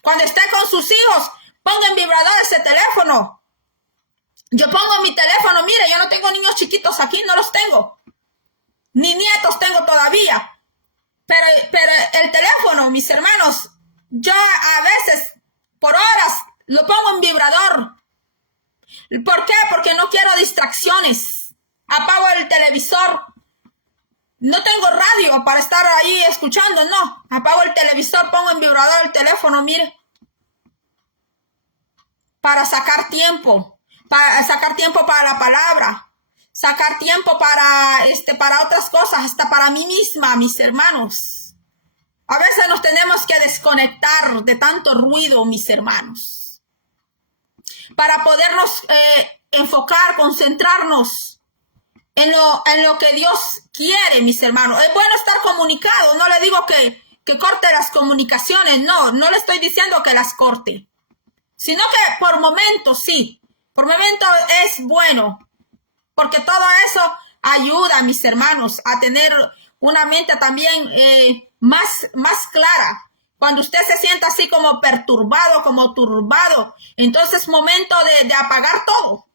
Cuando esté con sus hijos, ponga en vibrador ese teléfono. Yo pongo mi teléfono, mire, yo no tengo niños chiquitos aquí, no los tengo. Ni nietos tengo todavía. Pero el teléfono, mis hermanos, yo a veces, por horas, lo pongo en vibrador. ¿Por qué? Porque no quiero distracciones. Apago el televisor. No tengo radio para estar ahí escuchando, no. Apago el televisor, pongo en vibrador el teléfono, mire. Para sacar tiempo para la palabra. Sacar tiempo para otras cosas, hasta para mí misma, mis hermanos. A veces nos tenemos que desconectar de tanto ruido, mis hermanos. para podernos enfocar, concentrarnos en lo que Dios quiere, mis hermanos. Es bueno estar comunicado. No le digo que corte las comunicaciones. No le estoy diciendo que las corte. Sino que por momentos sí. Por momentos es bueno. Porque todo eso ayuda, mis hermanos, a tener una mente también más clara. Cuando usted se sienta así como perturbado, como turbado, entonces es momento de apagar todo.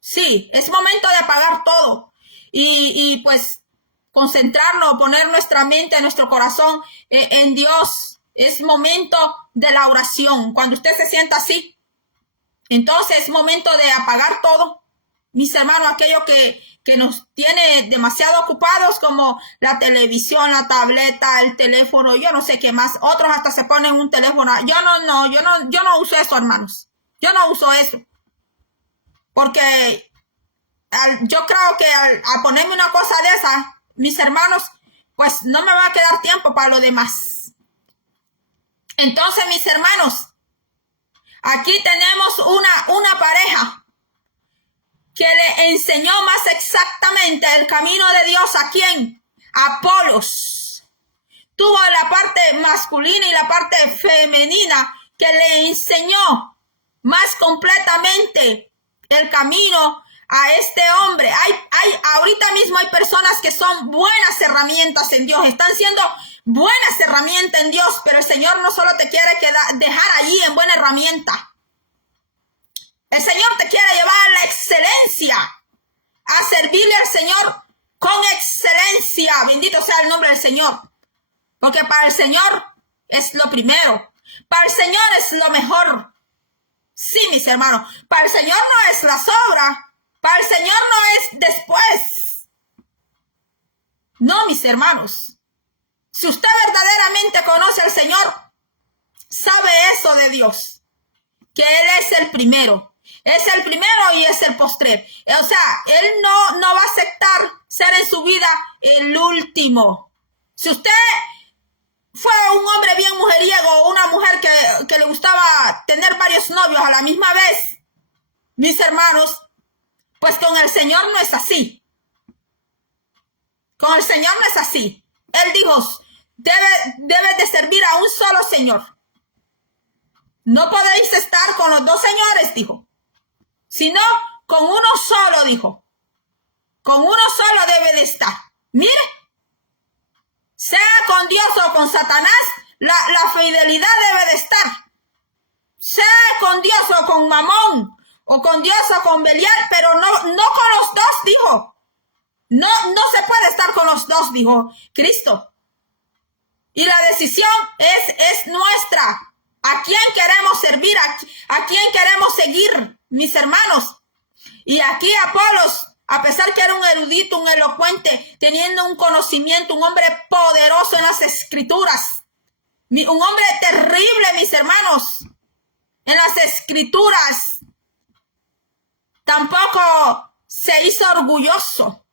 Sí, es momento de apagar todo. Y pues concentrarnos, poner nuestra mente, nuestro corazón en Dios. Es momento de la oración. Cuando usted se sienta así, entonces es momento de apagar todo. Mis hermanos, aquello que nos tiene demasiado ocupados, como la televisión, la tableta, el teléfono, yo no sé qué más. Otros hasta se ponen un teléfono. Yo no uso eso, hermanos. Yo no uso eso. Porque yo creo que al ponerme una cosa de esa, mis hermanos, pues no me va a quedar tiempo para lo demás. Entonces, mis hermanos, aquí tenemos una pareja que le enseñó más exactamente el camino de Dios. ¿A quién? A Apolos. Tuvo la parte masculina y la parte femenina que le enseñó más completamente el camino a este hombre. Ahorita mismo hay personas que son buenas herramientas en Dios, están siendo buenas herramientas en Dios, pero el Señor no solo te quiere dejar allí en buena herramienta. El Señor te quiere llevar a la excelencia, a servirle al Señor con excelencia. Bendito sea el nombre del Señor. Porque para el Señor es lo primero. Para el Señor es lo mejor. Sí, mis hermanos. Para el Señor no es la sobra. Para el Señor no es después. No, mis hermanos. Si usted verdaderamente conoce al Señor, sabe eso de Dios. Que Él es el primero. Es el primero y es el postrer. O sea, Él no va a aceptar ser en su vida el último. Si usted fue un hombre bien mujeriego o una mujer que le gustaba tener varios novios a la misma vez, mis hermanos, pues con el Señor no es así. Con el Señor no es así. Él dijo, debes de servir a un solo Señor. No podéis estar con los dos señores, dijo. Sino con uno solo, dijo. Con uno solo debe de estar. Mire, sea con Dios o con Satanás, la fidelidad debe de estar. Sea con Dios o con Mamón, o con Dios o con Belial, pero no con los dos, dijo. No se puede estar con los dos, dijo Cristo. Y la decisión es nuestra. ¿A quién queremos servir? ¿A quién queremos seguir, mis hermanos? Y aquí Apolos, a pesar que era un erudito, un elocuente, teniendo un conocimiento, un hombre poderoso en las escrituras, un hombre terrible, mis hermanos, en las escrituras, tampoco se hizo orgulloso.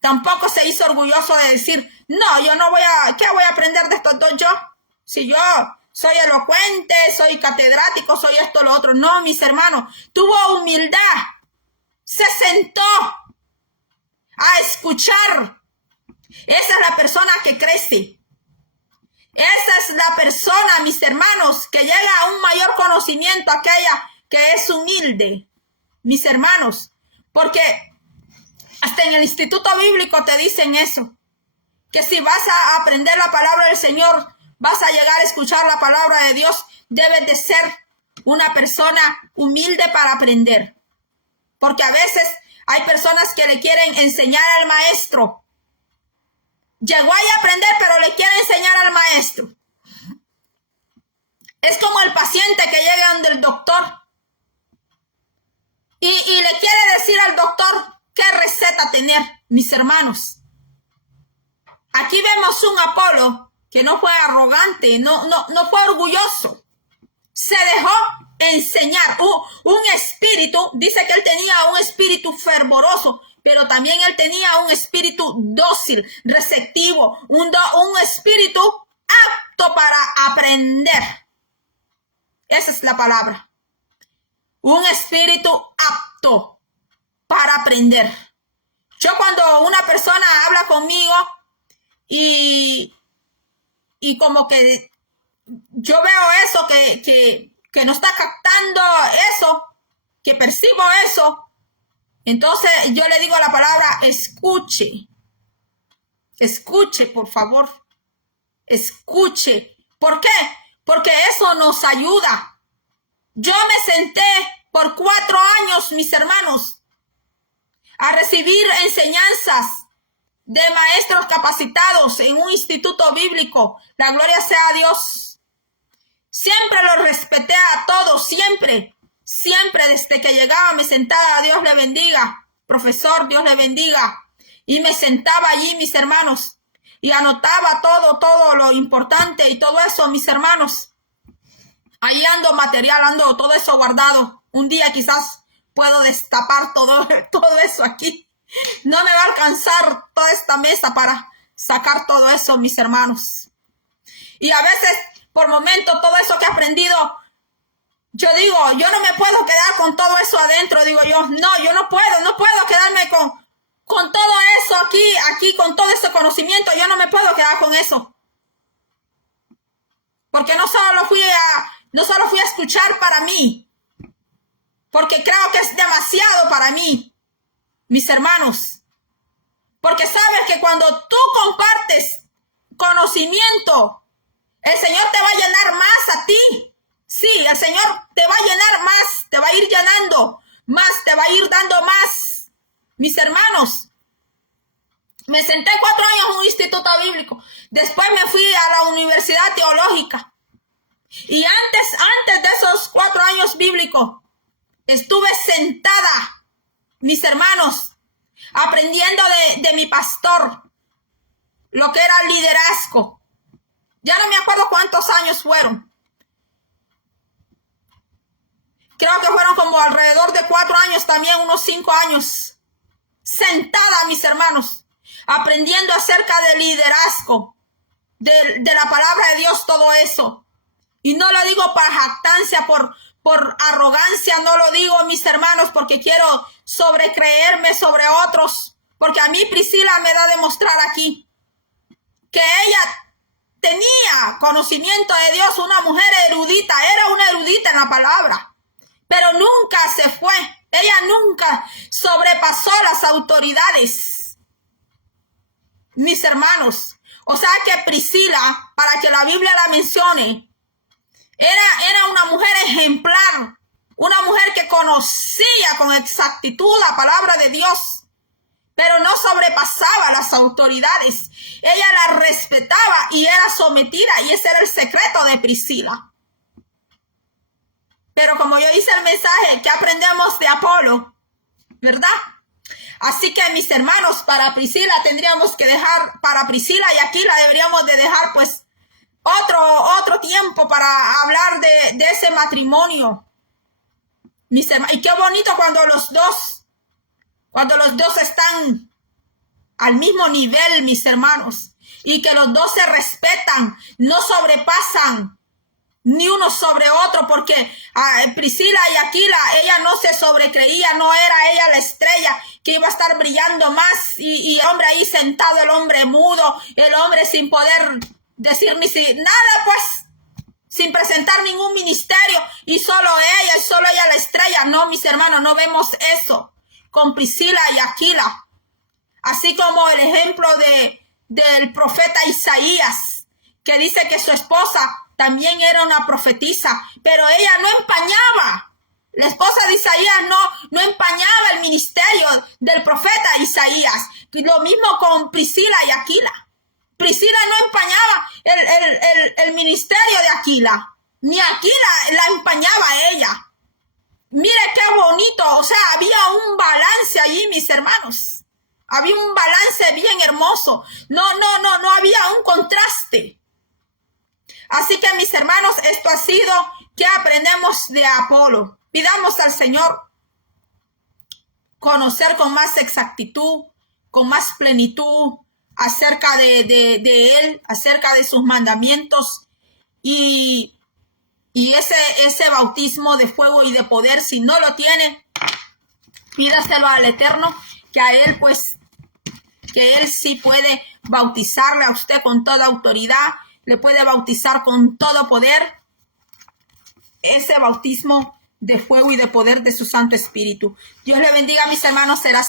Tampoco se hizo orgulloso de decir, no, yo no ¿qué voy a aprender de estos dos yo? Si yo soy elocuente, soy catedrático, soy esto, lo otro. No, mis hermanos, tuvo humildad. Se sentó a escuchar. Esa es la persona que crece. Esa es la persona, mis hermanos, que llega a un mayor conocimiento, aquella que es humilde. Mis hermanos, porque hasta en el instituto bíblico te dicen eso. Que si vas a aprender la palabra del Señor, vas a llegar a escuchar la palabra de Dios, debes de ser una persona humilde para aprender. Porque a veces hay personas que le quieren enseñar al maestro. Llegó ahí a aprender, pero le quiere enseñar al maestro. Es como el paciente que llega donde el doctor y le quiere decir al doctor qué receta tener, mis hermanos. Aquí vemos un Apolo que no fue arrogante, no fue orgulloso. Se dejó enseñar. Un espíritu, dice que él tenía un espíritu fervoroso, pero también él tenía un espíritu dócil, receptivo, un espíritu apto para aprender. Esa es la palabra. un espíritu apto para aprender. Yo cuando una persona habla conmigo y como que yo veo eso, que no está captando eso, que percibo eso, entonces yo le digo la palabra escuche. Escuche, por favor. Escuche. ¿Por qué? Porque eso nos ayuda. Yo me senté por 4 años, mis hermanos, a recibir enseñanzas de maestros capacitados en un instituto bíblico. La gloria sea a Dios. Siempre los respeté a todos, siempre desde que llegaba me sentaba, Dios le bendiga, profesor, Dios le bendiga. Y me sentaba allí, mis hermanos, y anotaba todo lo importante y todo eso, mis hermanos. Ahí ando material, ando todo eso guardado. Un día quizás puedo destapar todo eso aquí. No me va a alcanzar toda esta mesa para sacar todo eso, mis hermanos. Y a veces, por momento, todo eso que he aprendido, yo digo, yo no me puedo quedar con todo eso adentro. Digo yo, no, yo no puedo quedarme con todo eso aquí, con todo ese conocimiento. Yo no me puedo quedar con eso. Porque no solo fui a escuchar para mí, porque creo que es demasiado para mí, mis hermanos. Porque sabes que cuando tú compartes conocimiento, el Señor te va a llenar más a ti. Sí, el Señor te va a llenar más, te va a ir llenando más, te va a ir dando más. Mis hermanos, me senté 4 años en un instituto bíblico. Después me fui a la universidad teológica. Y antes de esos 4 años bíblicos, estuve sentada, mis hermanos, aprendiendo de mi pastor, lo que era el liderazgo. Ya no me acuerdo cuántos años fueron. Creo que fueron como alrededor de 4 años, también unos 5 años. Sentada, mis hermanos, aprendiendo acerca del liderazgo, de la palabra de Dios, todo eso. Y no lo digo para jactancia, por arrogancia, no lo digo, mis hermanos, porque quiero sobrecreerme sobre otros. Porque a mí Priscila me da a demostrar aquí que ella tenía conocimiento de Dios, una mujer erudita, era una erudita en la palabra. Pero nunca se fue. Ella nunca sobrepasó las autoridades. Mis hermanos. O sea que Priscila, para que la Biblia la mencione, era una mujer ejemplar. Una mujer que conocía con exactitud la palabra de Dios. Pero no sobrepasaba las autoridades. Ella la respetaba y era sometida. Y ese era el secreto de Priscila. Pero como yo hice el mensaje, ¿qué aprendemos de Apolo? ¿Verdad? Así que mis hermanos, para Priscila tendríamos que dejar, para Priscila y Aquila deberíamos de dejar pues otro tiempo para hablar de ese matrimonio. Mis hermanos, y qué bonito cuando los dos están al mismo nivel, mis hermanos, y que los dos se respetan, no sobrepasan ni uno sobre otro, porque Priscila y Aquila, ella no se sobrecreía, no era ella la estrella que iba a estar brillando más, y hombre ahí sentado, el hombre mudo, el hombre sin poder decir ni nada, pues, sin presentar ningún ministerio, y solo ella la estrella. No, mis hermanos, no vemos eso con Priscila y Aquila. Así como el ejemplo del profeta Isaías, que dice que su esposa también era una profetisa, pero ella no empañaba. La esposa de Isaías no empañaba el ministerio del profeta Isaías. Lo mismo con Priscila y Aquila. Priscila no empañaba el ministerio de Aquila, ni Aquila la empañaba a ella. Mire qué bonito, o sea, había un balance allí, mis hermanos. Había un balance bien hermoso. No había un contraste. Así que, mis hermanos, esto ha sido que aprendemos de Apolo. Pidamos al Señor conocer con más exactitud, con más plenitud acerca de Él, acerca de sus mandamientos y Y ese bautismo de fuego y de poder, si no lo tiene, pídaselo al Eterno, que a Él pues, que Él sí puede bautizarle a usted con toda autoridad, le puede bautizar con todo poder, ese bautismo de fuego y de poder de su Santo Espíritu. Dios le bendiga, mis hermanos, será